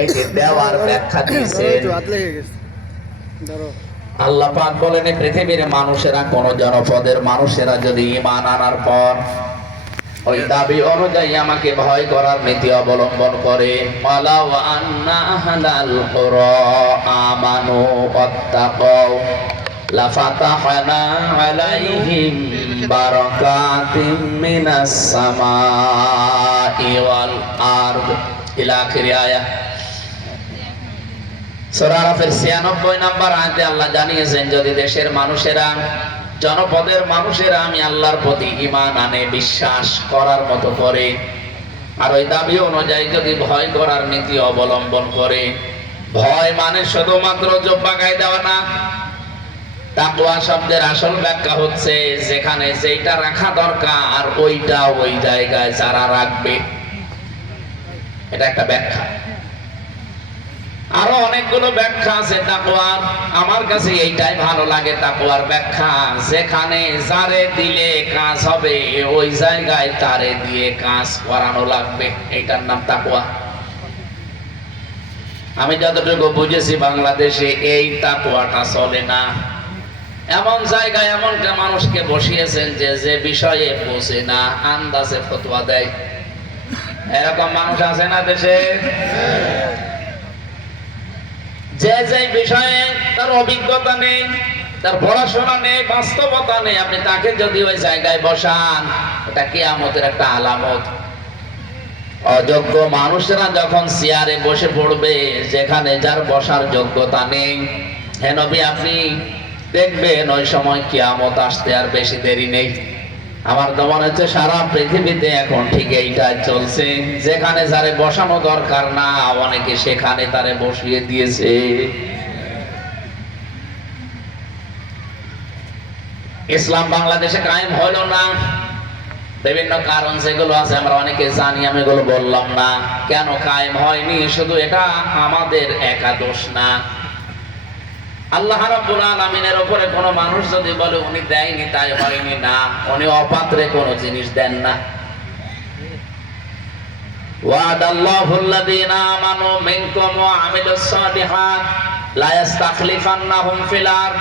এই যে দেওয়ার ব্যাখ্যা দিয়েছেন আল্লাহ পাক বলেন, পৃথিবীর মানুষেরা, কোন জনপদের মানুষেরা যদি ঈমান আনার পর ওই দাবি অনুযায়ী আমাকে ভয় করার নীতি অবলম্বন করে, ওয়ালাউ আন্না আহলাল কুরা আমানু ওয়াত্তাকাউ লাফাতাহনা আলাইহিম বারাকাতিম মিনাস সামাই ওয়াল আরদ ইলা আখির আয়াত। সূরা আরাফের 96 নম্বর আয়াতে আল্লাহ জানিয়েছেন, যদি দেশের মানুষেরা, জনপদের মানুষেরা আমি আল্লাহর প্রতি ঈমান আনে, বিশ্বাস করার মতো করে, আর ওই দাবি অনুযায়ী যদি ভয় করার নীতি অবলম্বন করে। ভয় মানে শুধুমাত্র জব্বা গায়ে দেওয়া না। তাকওয়া শব্দের আসল ব্যাখ্যা হচ্ছে যেখানে যেটা রাখা দরকার ওইটা ওই জায়গায় যারা রাখবে, এটা একটা ব্যাখ্যা। আরো অনেকগুলো ব্যাখ্যা আছে তাকওয়ার, আমার কাছে এইটাই ভালো লাগে তাকওয়ার ব্যাখ্যা, যেখানে যারে দিলে কাজ হবে ওই জায়গায় তারে দিয়ে কাজ করানো লাগবে, এইটার নাম তাকওয়া। আমি যতটুকু বুঝেছি বাংলাদেশে এই তাকওয়াটা চলে না। এমন জায়গায় এমন মানুষকে বসিয়েছেন যে যে বিষয়ে বোঝে না আন্দাজে ফতোয়া দেয়। এরকম মানুষ আছে না দেশে? যে যে বিষয়ে তার অভিজ্ঞতা নেই, তার পড়াশোনা নেই, বাস্তবতা নেই, আপনি তাকে যদি ওই জায়গায় বসান, এটা কিয়ামতের একটা আলামত। অযোগ্য মানুষরা যখন চেয়ারে বসে পড়বে যেখানে যার বসার যোগ্যতা নেই, হে নবী আপনি দেখবেন ওই সময় কিয়ামত আসতে আর বেশি দেরি নেই। আমার তো মনে হচ্ছে সারা পৃথিবীতে এখন ঠিক এইটা চলছে, যেখানে যারে বসানো দরকার না অনেকে সেখানে তারে বসিয়ে দিয়েছে। ইসলাম বাংলাদেশে কায়েম হলো না, বিভিন্ন কারণ যেগুলো আছে আমরা অনেকে জানি, আমি এগুলো বললাম না। কেন কায়েম হয়নি, শুধু এটা আমাদের একা দোষ না। আল্লাহ রাব্বুল আলামিনের উপরে কোন মানুষ যদি বলে উনি দেয়নি তাই হয়নি, না, উনি অপাত্রে কোন জিনিস দেন না। ওয়াদাল্লাহুল্লাযীনা আমানু মিনকুম ওয়া আমিলুস সালিহাত লা ইস্তাখলিফান্নাহুম ফিল আরদ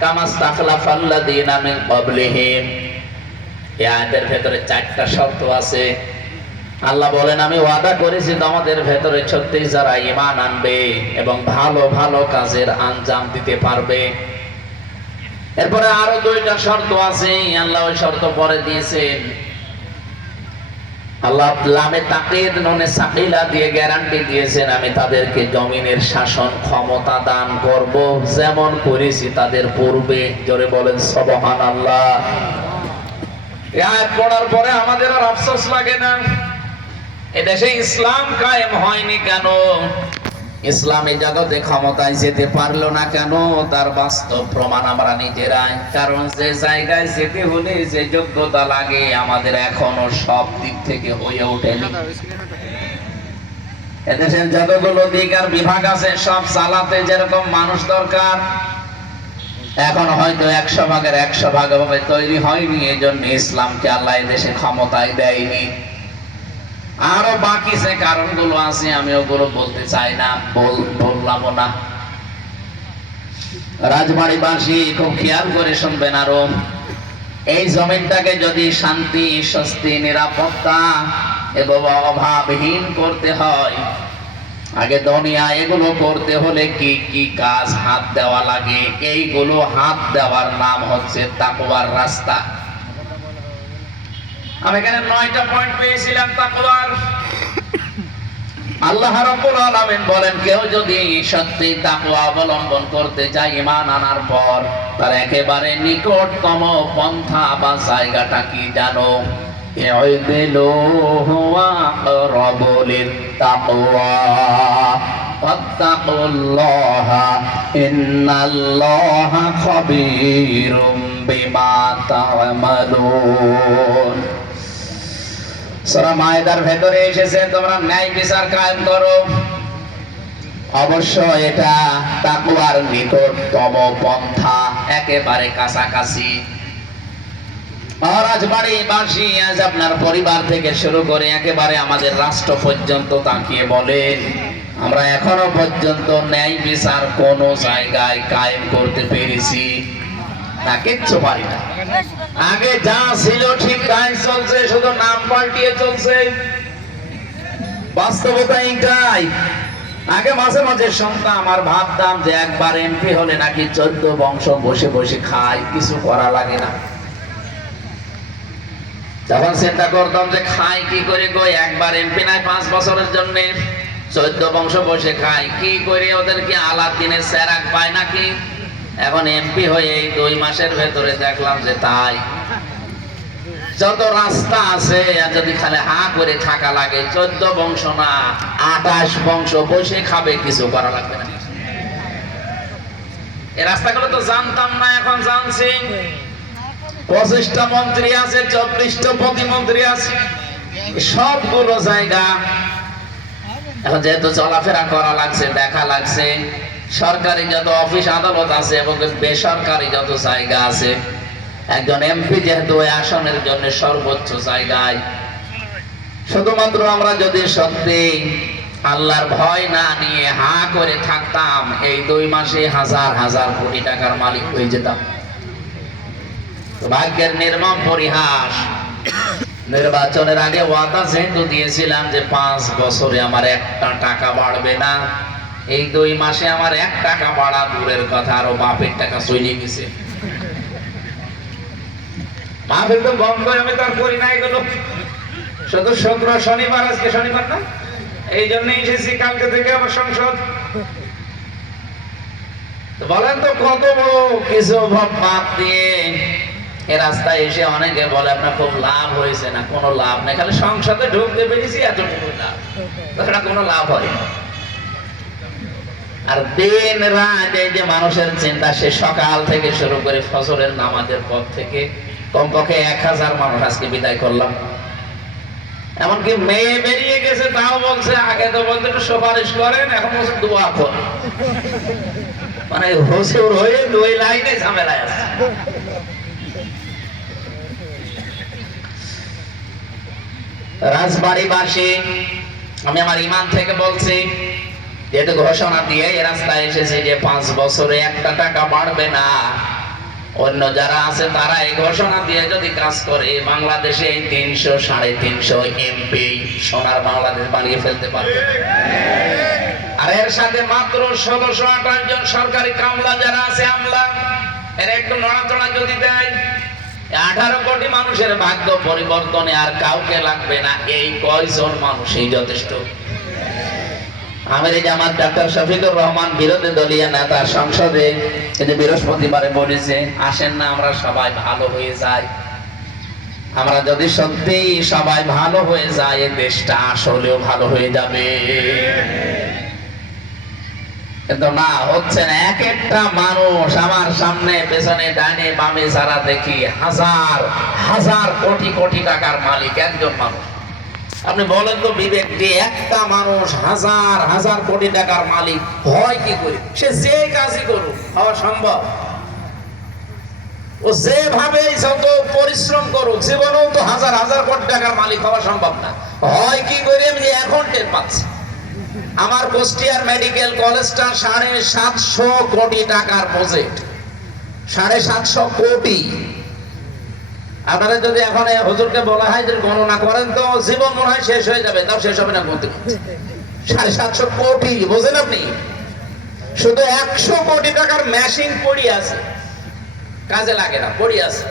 কামা ইস্তাখলাফাল্লাযীনা মিন ক্বাবলিহিম। এই আয়াতের ভেতরে 4টা শর্ত আছে। আল্লাহ বলেন, আমি ওয়াদা করেছি তোমাদের ভেতরে সত্যি যারা ঈমান আনবে এবং ভালো ভালো কাজের আঞ্জাম দিতে পারবে। এরপরে আরো 2টা শর্ত আছে, আল্লাহ ওই শর্ত পরে দিয়েছেন। আল্লাহ লামে তাকিদ নুনে সাকিলা দিয়ে গ্যারান্টি দিয়েছেন, আমি তাদেরকে জমিনের শাসন ক্ষমতা দান করব যেমন করেছি তাদের পূর্বে। জোরে বলেন সুবহানাল্লাহ। এই আয়াত পড়ার পরে আমাদের আর আফসোস লাগে না এদেশে ইসলাম কায়েম হয়নি কেন, ইসলামী জগতে ক্ষমতায় যেতে পারলো না কেন, তার বাস্তব প্রমাণ আমরা নিজেরাই। কারণ যে জায়গায় যেতে হলে যে যোগ্যতা লাগে আমাদের এখনো সব দিক থেকে হয়ে ওঠেনি। এদেশের যতগুলো দিক আর বিভাগ আছে সব চালাতে যেরকম মানুষ দরকার, এখন হয়তো 100 ভাগের 100 ভাগ ভাবে তৈরি হয়নি, এজন্য ইসলামকে আল্লাহ এদেশে ক্ষমতায় দেয়নি। আরো বাকি যে কারণগুলো আছে আমি ওগুলো বলতে চাই না, বললাম না। রাজবাড়িবাসী খুব খেয়াল করে শুনবেন, আরো এই জমিনটাকে যদি শান্তি, স্বস্তি, নিরাপত্তা এবং অভাবহীন করতে হয়, আগে দুনিয়া এগুলো করতে হলে কি কি কাজ হাত দেওয়া লাগে, এইগুলো হাত দেওয়ার নাম হচ্ছে তাকওয়ার রাস্তা। আমি এখানে 9টা পয়েন্ট পেয়েছিলাম তাকওয়ার। আল্লাহ রাব্বুল আলামিন বলেন, কেউ যদি সত্যি তাকওয়া অবলম্বন করতে চায় ঈমান আনার পর, তার একেবারে নিকটতম পন্থা বা জায়গাটা কি জানো? ইউদিলু হুয়া আকরাবু লিত-তাকওয়া ওয়াত্তাকুল্লাহা ইন্নাল্লাহা খাবীরুম বিমা তা'মালুন। সূরা মায়েদার ভেতরে এসেছে তোমরা ন্যায় বিচার কায়েম করো। অবশ্য এটা তাকওয়ার নিকটতম পন্থা, একেবারে কাছাকাছি। রাজবাড়িবাসী আজ আপনার পরিবার থেকে শুরু করে একেবারে আমাদের রাষ্ট্র পর্যন্ত তাকিয়ে বলেন, আমরা এখনো পর্যন্ত ন্যায় বিচার কোন জায়গায় কায়েম করতে পেরেছি না? কিচ্ছু পারি না। আগে যা ছিল ঠিক তাই চলছে, শুধু নাম পাল্টিয়ে চলছে। বাস্তবতা এইটাই। আগে মাঝে মাঝে শুনতাম আর ভাবতাম যে একবার এমপি হলে নাকি 14 বংশ বসে বসে খায়, কিছু করা লাগে না। যখন চিন্তা করতাম যে খায় কি করে গো, একবার এমপি নাই 5 বছরের জন্য, 14 বংশ বসে খায় কি করে, ওদের কি আলাদিনের সেরাক পায় নাকি? এখন এমপি হয়ে এই 2 মাসের ভেতরে দেখলাম যে তাই। যত রাস্তা আছে যদি খালি হা করে থাকা লাগে, 14 বংশ না 28 বংশ বসে খাবে, কিছু করা লাগবে না। এই রাস্তাগুলো তো জানতাম না, এখন জানছি। 25টা মন্ত্রী আছে, 24টা প্রতিমন্ত্রী আছে, সবগুলো জায়গা এখন যেহেতু চলাফেরা করা লাগছে, দেখা লাগছে। সরকারি যত অফিস আদালত আছে এবং বেসরকারি যত জায়গা আছে, একজন এমপি যেহেতু ওই আসনের জন্য সর্বোচ্চ জায়গায়। শুধুমাত্র আমরা যদি সত্যি আল্লাহর ভয় না নিয়ে হা করে থাকতাম, এই 2 মাসে হাজার হাজার কোটি টাকার মালিক হয়ে যেতাম। ভাগ্যের নির্মম পরিহাস, নির্বাচনের আগে ওয়াদা যেহেতু দিয়েছিলাম যে 5 বছরে আমার 1টা টাকা বাড়বে না, এই 2 মাসে আমার 1 টাকা বাড়া দূরের কথা, আরো বাপের টাকা চলে গেছে। মাহফিল তো বন্ধ, আমি তো আর করি না এগুলো। শুধু শুক্র শনিবার, আজকে শনিবার না, এই জন্যই এসেছি। কালকে থেকে আমার সংসদ। বলেন তো কত বড় কিছু ভাব বাদ দিয়ে এ রাস্তায় এসে অনেকে বলে আপনার খুব লাভ হয়েছে। না, কোনো লাভ নেই, খালি সংসদে ঢুকতে পেরেছি এতটুকু লাভ, এটা কোনো লাভ হয় না। আর দিন রাত এই যে মানুষের চিন্তা, সে সকাল থেকে শুরু করে ফজরের নামাজের পর থেকে কমপক্ষে 1000 মানুষ আজকে বিদায় করলাম। এমনকি মেয়ে বেরিয়ে গেছে, তাও বলছে, আগে তো বলতে একটু সুপারিশ করেন, এখন বলছে দোয়া করেন। মানে হুজুর হয়ে 2 লাইনে ঝামেলায় আছে। রাজবাড়িবাসী, আমি আমার ইমান থেকে বলছি, যেহেতু ঘোষণা দিয়ে এই রাস্তায় এসেছে যে 5 বছরে 1টা টাকা বাড়বে না, অন্য যারা আছে তারা এই ঘোষণা দিয়ে যদি কাজ করে, বাংলাদেশে 300 350 এমপি সোনার বাংলাদেশ বানিয়ে ফেলতে পারবে। আর এর সাথে মাত্র 1628 জন সরকারি কামলা যারা আছে, আমলা, এর একটু নড়াচড়া যদি দেয়, 18 কোটি মানুষের ভাগ্য পরিবর্তনে আর কাউকে লাগবে না। এই কয়জন মানুষই যথেষ্ট। আমির জামাত ডাক্তার শফিকুর রহমান বিরোধী দলীয় নেতা সংসদে কিন্তু বৃহস্পতিবারে বলেছে, আসেন না আমরা সবাই ভালো হয়ে যাই। আমরা যদি সত্যি সবাই ভালো হয়ে যায়, দেশটা আসলেও ভালো হয়ে যাবে। কিন্তু না, হচ্ছে না। এক একটা মানুষ আমার সামনে পেছনে ডানে বামে যারা দেখি, হাজার হাজার কোটি কোটি টাকার মালিক একজন মানুষ। আপনি বলেন তো বিবেক দিয়ে, একটা মানুষ হাজার হাজার কোটি টাকার মালিক হয় কি করে? সে যে কাজই করুক হওয়া সম্ভব। ও যেভাবে যত পরিশ্রম করুক, জীবনেও তো হাজার হাজার কোটি টাকার মালিক হওয়া সম্ভব না। হয় কি করে? আমি এখন টের পাচ্ছি। আমার কুষ্টিয়ার মেডিকেল কলেজটা 750 কোটি টাকার প্রজেক্ট, 750 কোটি। আপনারা যদি এখন হুজুরকে বলা হয় যে গণনা করেন, তো জীবন মনে হয় শেষ হয়ে যাবে, তাও শেষ হবে না। করতে 750 কোটি, বোঝেন আপনি? শুধু 100 কোটি টাকার মেশিন পড়ে আছে, কাজে লাগে না, পড়ে আছে।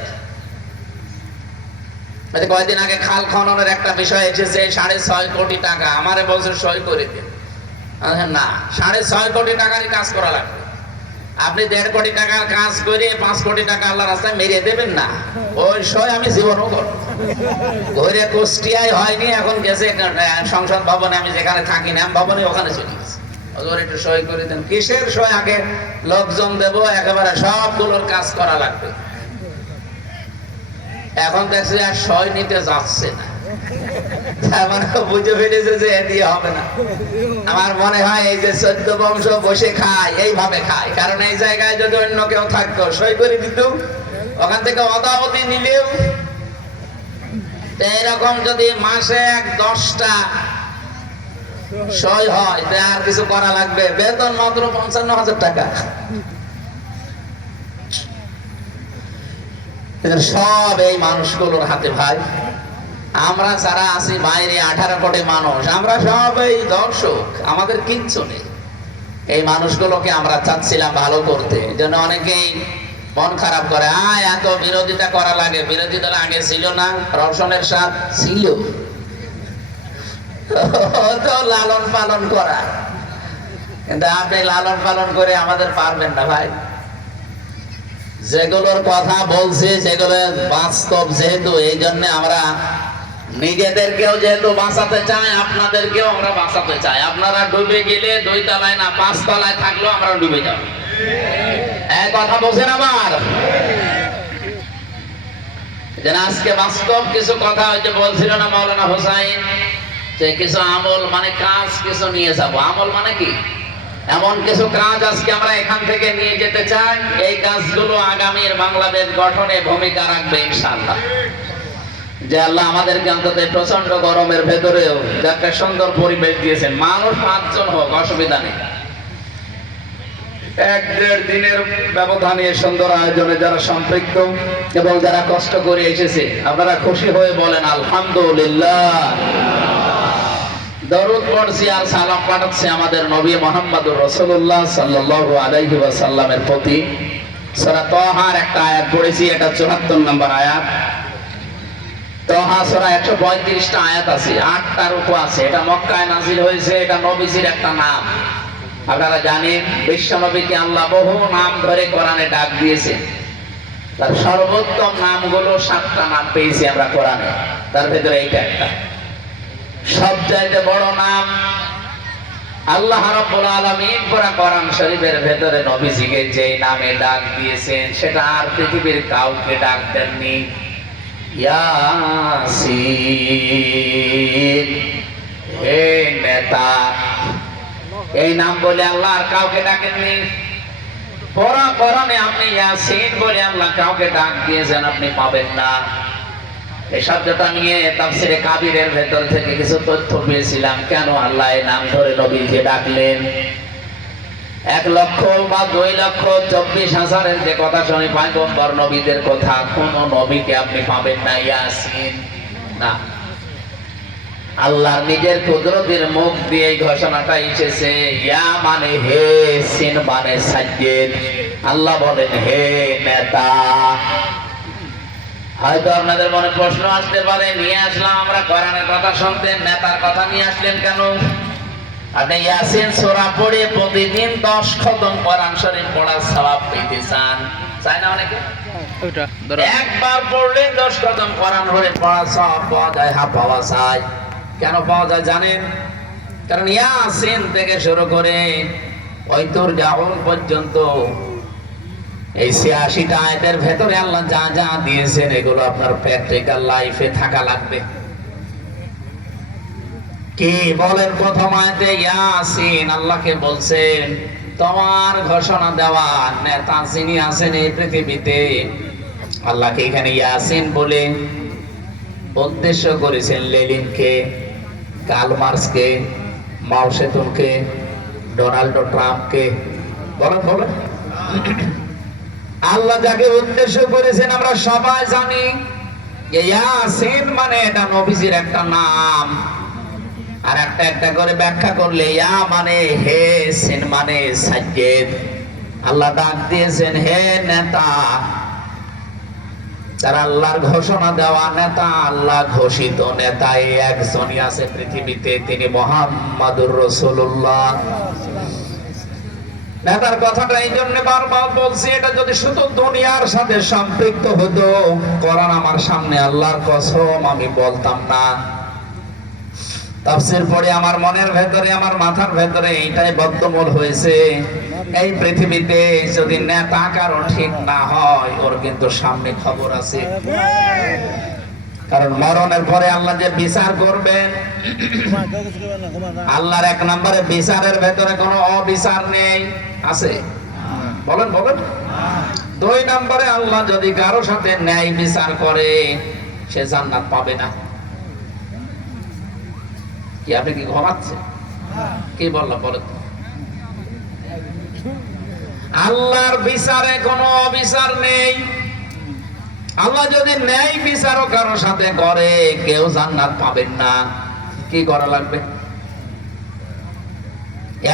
কয়েকদিন আগে খাল খননের একটা বিষয় এসেছে, 6.5 কোটি টাকা। আমারে বলছে সই করে দিন। না, 6.5 কোটি টাকারই কাজ করা লাগবে। আপনি 1.5 কোটি টাকার কাজ করে 5 কোটি টাকা আল্লাহ রাস্তায় মেরিয়ে দেবেন না, ওই সই আমি জীবনও করব। ঘুরে কুষ্টিয়ায় হয়নি, এখন গেছে সংসদ ভবনে, আমি যেখানে থাকি না ভবনে, ওখানে চলে গেছে। একটু সই করে দেন। কিসের সই? আগে লোকজন দেব, একেবারে সবগুলোর কাজ করা লাগবে। এখন দেখছি আর সই নিতে যাচ্ছে না, বুঝে ফেলেছে যে এ দিয়ে হবে না। আমার মনে হয় এই যে 14 বংশ বসে খায়, এইভাবে খায়। কারণ এই জায়গায় যদি অন্য কেউ থাকতো, সই করে দিত, ওখান থেকে অদাবধি নিলেও। এরকম যদি মাসে 10টা সই হয়, আর কিছু করা লাগবে, বেতন মাত্র ৫৫,০০০ টাকা। সব এই মানুষগুলোর হাতে ভাই। আমরা যারা আছি বাইরে 18 কোটি মানুষ, আমরা সব এই দর্শক, আমাদের কিচ্ছু নেই। এই মানুষগুলোকে আমরা চাচ্ছিলাম ভালো করতে, জন্য অনেকেই মন খারাপ করে, এত বিরোধিতা করা লাগে। বিরোধী দল আগে ছিল না, রওশনের সাথ ছিল তো লালন পালন করা, কিন্তু আপনি লালন পালন করে আমাদের পারবেন না ভাই। যেগুলোর কথা বলছে সেগুলো বাস্তব, যেহেতু এই জন্য আমরা নিজেদেরকেও যেহেতু বাঁচাতে চাই, আপনাদেরকেও আমরা বাঁচাতে চাই। আপনারা ডুবে গেলে 2 তলায় না 5 তলায় থাকলেও আমরা ডুবে যাব। এক কথা বলছেন আমার। যেন আজকে বাস্তব কিছু কথা ওই যে বলছিল না মাওলানা হোসাইন, যে কিছু আমল মানে কাজ কিছু নিয়ে যাব। আমল মানে কি? এমন কিছু কাজ আজকে আমরা এখান থেকে নিয়ে যেতে চাই, এই কাজগুলো আগামীর বাংলাদেশ গঠনে ভূমিকা রাখবে ইনশাআল্লাহ। যে আল্লাহ আমাদেরকে অন্তত প্রচন্ড গরমের ভেতরেও একটা সুন্দর পরিবেশ দিয়েছেন। মানুষ 5 জন হোক, অসুবিধা নেই। 1-1.5 দিনের ব্যবধানে সুন্দর আয়োজনে যারা সম্পৃক্ত এবং যারা কষ্ট করে এসেছে, আপনারা খুশি হয়ে বলেন আলহামদুলিল্লাহ। দরুদ পড়ছি আর সালাম পাঠাচ্ছি আমাদের নবী মুহাম্মদুর রাসূলুল্লাহ সাল্লাল্লাহু আলাইহি ওয়াসাল্লামের প্রতি। সূরা তাহার একটা আয়াত পড়েছি, এটা 74 নম্বর আয়াত। তাহা সূরা 135টা আয়াত আছে, 8টা রূপ আছে। এটা মক্কায় নাযিল হয়েছে, এটা নবীজির একটা নাম। আপনারা জানেন বিশ্বনবীকে আল্লাহ বহু নাম ধরে কোরআনে ডাক দিয়েছে। তার সর্বোত্তম নামগুলো 7টা নাম পেয়েছি আমরা কোরআনে, তার ভেতরে এইটা একটা। সবচাইতে বড় নাম আল্লাহ রাব্বুল আলামিন পুরা কোরআন শরীফের ভেতরে নবীজিকে যে নামে ডাক দিয়েছেন, সেটা আর পৃথিবীর কাউকে ডাক দেননি। ইয়াসিন, হে নেতা, এই নাম বলে আল্লাহ আর কাউকে ডাকেননি। পুরা কোরআনে আপনি ইয়াসিন বলে আল্লাহ কাউকে ডাক দিয়েছেন আপনি পাবেন না। এই শব্দটা নিয়ে তাফসিরে কাবিরের ভেতর থেকে কিছু তথ্য পেয়েছিলাম, কেন আল্লাহ এই নাম ধরে নবীকে ডাকলেন। 1 লক্ষ বা 2 লক্ষ 24,000-এর যে কথা শুনি পয়গম্বর নবীদের কথা, কোন নবীকে আপনি পাবেন না ইয়াসিন না। আল্লাহর নিজের কুদরতের মুখ দিয়ে এই ঘোষণাটা এসেছে। ইয়া মানে হে, সিন মানে সাজ্জেদ। আল্লাহ বলেন হে নেতা। হয়তো আপনাদের মনে প্রশ্ন আসতে পারে, নিয়ে আসলাম আমরা কোরআনের কথা শুনতে, নেতার কথা নিয়ে আসলেন কেন? আপনি ইয়াসিন সূরা পড়ে প্রতিদিন 10 খতম কোরআন শরীফ পড়ার সওয়াব পেতে চান, চাই না অনেকে? একবার পড়লে 10 খতম কোরআন পড়ার সওয়াব পাওয়া যায়। পাওয়া যায়। কেন পাওয়া যায় জানেন? কারণ ইয়াসিন থেকে শুরু করে ওয়াইতুর জাউন পর্যন্ত এই 86টা আয়াতের ভেতরে আল্লাহ যা যা দিয়েছেন, এগুলো আপনার প্র্যাকটিক্যাল লাইফে থাকা লাগবে। কি বলেন প্রথম আয়াতে? ইয়াসিন, আল্লাহকে বলছেন তোমার ঘোষণা দেওয়া নেতা যিনি আছেন এই পৃথিবীতে, আল্লাহকে এখানে ইয়াসিন বলে উদ্দেশ্য করেছেন লেনিনকে, কার্ল মার্কসকে, মাও সেতুংকে, ডোনাল্ড ট্রাম্পকে। বলেন বলেন, আল্লাহ যাকে উদ্দেশ্য করেছেন আমরা সবাই জানি। ইয়াসিন মানে এটা নবীজির একটা নাম। আর একটা একটা করে ব্যাখ্যা করলে, ইয়া মানে হে, সিন মানে সাজ্জেদ। আল্লাহ ডাক দিয়েছেন হে নেতা, যারা আল্লাহর ঘোষণা দেওয়া নেতা, আল্লাহ ঘোষিত নেতা এই একজনই আছে পৃথিবীতে, তিনি মুহাম্মাদুর রাসূলুল্লাহ। নেতার কথাটা এই জন্য বারবার বলছি, এটা যদি শুধু দুনিয়ার সাথে সম্পৃক্ত হতো, কোরআন আমার সামনে আল্লাহর কসম আমি বলতাম না। তাফসীর পড়ে আমার মনের ভেতরে, আমার মাথার ভেতরে এইটাই বদ্ধমূল হয়েছে, এই পৃথিবীতে যদি নেতা কারো ঠিক না হয়, ওর কিন্তু সামনে খবর আছে। কারণ মরণের পরে আল্লাহ যে বিচার করবেন, আল্লাহর 1 নম্বরে বিচারের ভেতরে কোনো অবিচার নেই, আছে? বলেন বলেন। 2 নম্বরে আল্লাহ যদি কারো সাথে ন্যায় বিচার করে, সে জান্নাত পাবে না। কি আপনি কি ঘুমাচ্ছেন? কি বললাম বলেন? আল্লাহর বিচারে কোনো অবিচার নেই। আল্লাহ যদি ন্যায় বিচারও কারোর সাথে করে, কেউ জান্নাত পাবেন না। কি করা লাগবে?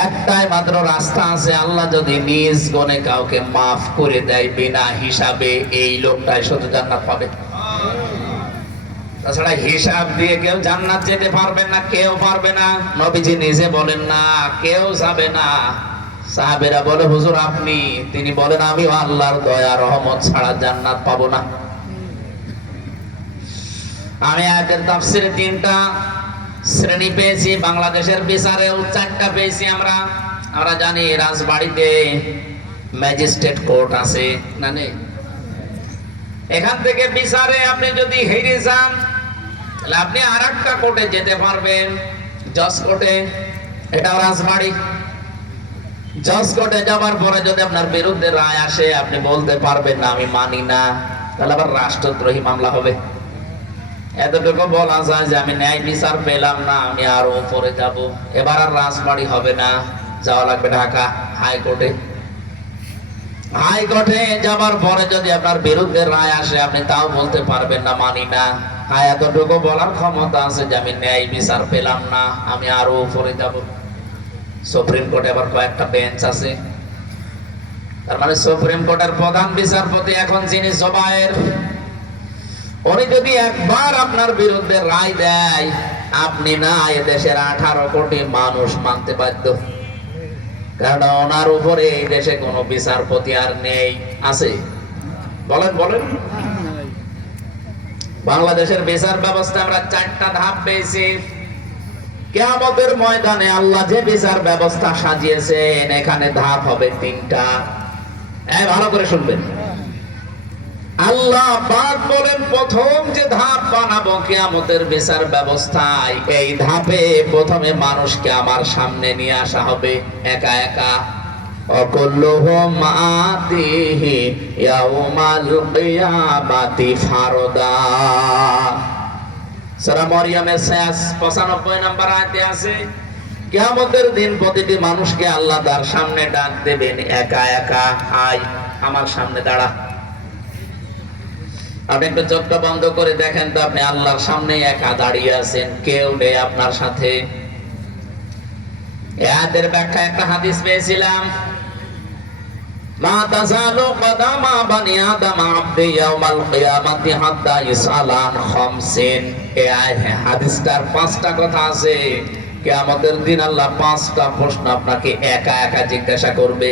একটাই মাত্র রাস্তা আছে, আল্লাহ যদি নিজ গুণে কাউকে মাফ করে দেয় বিনা হিসাবে, এই লোকটাই শুধু জান্নাত পাবে। তাছাড়া হিসাব দিয়ে কেউ জান্নাত যেতে পারবে না, কেউ পারবে না। নবীজি নিজে বলেন না, কেউ যাবে না। সাহাবেরা বলে, হুজুর আপনি? তিনি বলেন, আমিও আল্লাহর দয়া রহমত ছাড়া জান্নাত পাবো না। আমি আয়াতের তাফসীরে 3টা শ্রেণী পেয়েছি, বাংলাদেশের বিচারেও 4টা পেয়েছি। আমরা জানি রাজবাড়িতে ম্যাজিস্ট্রেট কোর্ট আছে না নেই? এখান থেকে বিচারে আপনি যদি হেরে যান, তাহলে আপনি আরেকটা কোর্টে যেতে পারবেন, জজ কোর্টে। এটাও রাজবাড়ি। জজ কোর্টে যাওয়ার পরে যদি আপনার বিরুদ্ধে রায় আসে, আপনি বলতে পারবেন না আমি মানি না, তাহলে আবার রাষ্ট্রদ্রোহী মামলা হবে। এতটুকু বলা যায় যে আমি ন্যায় বিচার পেলাম না, আমি আরো উপরে যাব। এবার আর রাজবাড়ি হবে না, যাওয়া লাগবে ঢাকা হাইকোর্টে। হাইকোর্টে যাবার পরে যদি আপনার বিরুদ্ধে রায় আসে, আপনি তাও বলতে পারবেন না মানি না। এতটুকু বলার ক্ষমতা আছে যে আমি ন্যায় বিচার পেলাম না, আমি আরো উপরে যাব। সুপ্রিম কোর্টে আবার কয়েকটা বেঞ্চ আছে। তার মানে সুপ্রিম কোর্টের প্রধান বিচারপতি এখন যিনি জবায়ের, উনি যদি একবার আপনার বিরুদ্ধে রায় দেয়, আপনি না এদেশের 18 কোটি মানুষ মানতে বাধ্য। কারণ ওনার উপরে এই দেশে কোনো বিচারপতি আর নেই। আছে? বলেন বলেন। বাংলাদেশের বিচার ব্যবস্থা আমরা 4টা ধাপ পেয়েছি। কিয়ামতের ময়দানে আল্লাহ যে বিচার ব্যবস্থা সাজিয়েছেন, এখানে ধাপ হবে 3টা। ভালো করে শুনবেন। আল্লাহ পাক বলেন, প্রথম যে ধাপ বানাবো কিয়ামতের বিচার ব্যবস্থায়, এই ধাপে প্রথমে মানুষকে আমার সামনে নিয়ে আসা হবে একা একা। অকুল্লুহুম আতিহি ইয়াউমাল কিয়ামাতি ফারদা। সূরা মরিয়মের 95 নম্বর আয়াতে আছে, কিয়ামতের দিন প্রতিটি মানুষকে আল্লাহ তার সামনে ডাক দেবেন একা একা, আয় আমার সামনে দাঁড়া। আপনি একটু চোখটা বন্ধ করে দেখেন তো, আপনি আল্লাহর সামনে একা দাঁড়িয়ে আছেন, কেউ নেই আপনার সাথে। এর ব্যাখ্যা একটা হাদিস পেয়েছিলাম, মা তাযালু কদামা বানি আদম আবদি ইয়াউমাল কিয়ামাতি হাত্তা ইসআলান খামসিন। এই হাদিসটার 5টা কথা আছে। কিয়ামতের দিন আল্লাহ 5টা প্রশ্ন আপনাকে একা একা জিজ্ঞাসা করবে।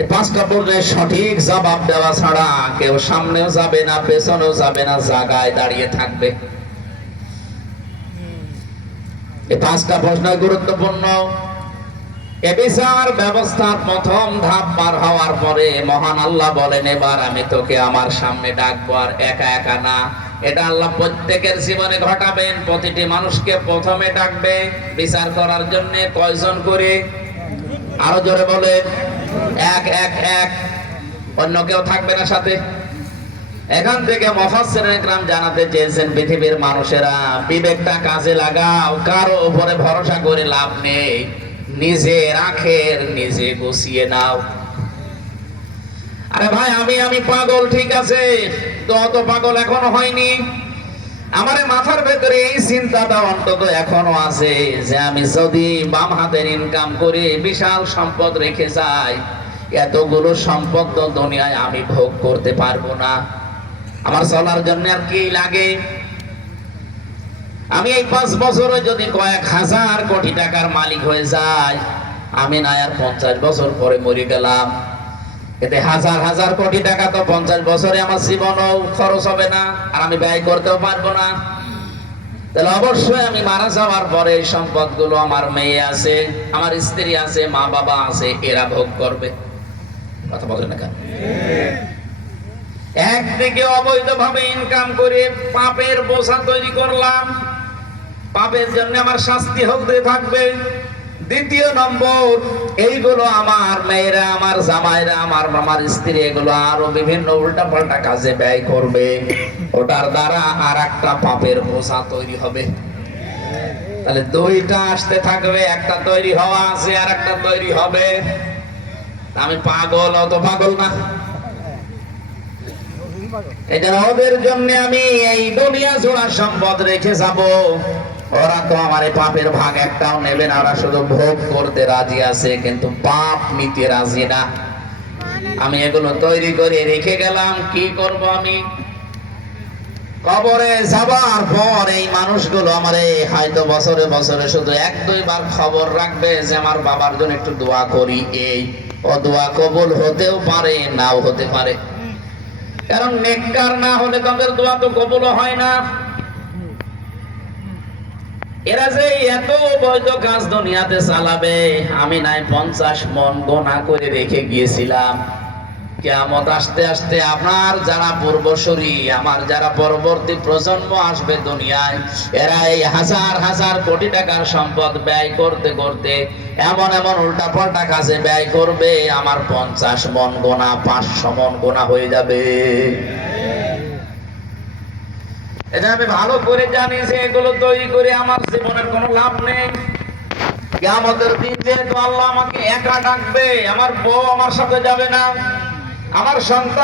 এই 5টা প্রশ্নের সঠিক জবাব দেওয়া ছাড়া কেউ সামনেও যাবে না, পেছনেও যাবে না, জায়গায় দাঁড়িয়ে থাকবে। এই 5টা প্রশ্ন গুরুত্বপূর্ণ। এ বিচার ব্যবস্থার প্রথম ধাপ পার হওয়ার পরে মহান আল্লাহ বলেন, এবার আমি তোকে আমার সামনে ডাকবো, আর একা একা না। এটা আল্লাহ প্রত্যেকের জীবনে ঘটাবেন। প্রতিটি মানুষকে প্রথমে ডাকবে বিচার করার জন্য। কয়জন করে? আরো জোরে বলেন। এক এক এক। অন্য কেউ থাকবে না সাথে। এখান থেকে মুফাসসিরিন ইকরাম জানাতে চেয়েছেন, পৃথিবীর মানুষেরা বিবেকটা কাজে লাগাও, কারো উপরে ভরসা করে লাভ নেই। নিজের আখের নিজে গুছিয়ে নাও। আরে ভাই, আমি পাগল, ঠিক আছে, তো অত পাগল এখনো হয়নি। আমার মাথার ভেতরে এই চিন্তাটা অন্তত এখনো আছে যে আমি যদি বাম হাতের ইনকাম করে বিশাল সম্পদ রেখে যাই, এতগুলো সম্পদ তো দুনিয়ায় আমি ভোগ করতে পারবো না। আমার চলার জন্য আর কি লাগে? আমি এই 5 বছরে যদি কয়েক হাজার কোটি টাকার মালিক হয়ে যাই, আমি না আর 50 বছর পরে মরে গেলাম, এতে হাজার হাজার কোটি টাকা তো 50 বছরে আমার জীবনও খরচ হবে না, আর আমি ব্যয় করতেও পারবো না। তাহলে অবশ্যই আমি মারা যাওয়ার পরে এই সম্পদগুলো আমার মেয়ে আছে, আমার স্ত্রী আছে, মা বাবা আছে, এরা ভোগ করবে। কথা বলেন না কেন? একদিকে অবৈধভাবে ইনকাম করে পাপের বোঝা তৈরি করলাম, পাপের জন্য আমার শাস্তি হতে থাকবে। দ্বিতীয় নম্বর, এইগুলো আমার মেয়েরা, আমার জামাইরা, আমার স্ত্রী এগুলো আরো বিভিন্ন উল্টাপাল্টা কাজে ব্যয় করবে, ওটার দ্বারা আর একটা পাপের বোঝা তৈরি হবে। তাহলে দুইটা আসতে থাকবে, একটা তৈরি হওয়া আছে আর একটা তৈরি হবে। আমি পাগল, অত পাগল না। এটা ওদের জন্য আমি এই দুনিয়া জোড়া সম্পদ রেখে যাব। ওরা তো আমার এই পাপের ভাগ একটাও নেবে না, ওরা শুধু ভোগ করতে রাজি আছে কিন্তু পাপ নিতে রাজি না। আমি এগুলো তৈরি করে রেখে গেলাম, কি করব আমি? কবরে যাবার পর এই মানুষগুলো আমারে হয়তো বছরে বছরে শুধু এক দুইবার খবর রাখবে যে আমার বাবার জন্য একটু দোয়া করি। এই ও দোয়া কবুল হতেও পারে, নাও হতে পারে, কারণ নেককার না হলে তাদের দোয়া তো কবুল হয় না। এরা যে এত বৈধ কাজ দুনিয়াতে চালাবে, আমি নাই 50 মন গোনা করে রেখে গিয়েছিলাম। কিয়ামত আসতে আসতে আপনার যারা পূর্বসূরি, আমার যারা পরবর্তী প্রজন্ম আসবে দুনিয়ায়, এরা এই হাজার হাজার কোটি টাকার সম্পদ ব্যয় করতে করতে এমন এমন উল্টা পাল্টা কাজে ব্যয় করবে, আমার 50 মন গোনা 500 মন গোনা হয়ে যাবে। এটা আমি ভালো করে জানি যে এগুলো তৈরি করে আমার জীবনের কোনো লাভ নেই। কিয়ামতের দিন যেহেতু আল্লাহ আমাকে একা ডাকবে, আমার বউ আমার সাথে যাবে না, আমার সন্তান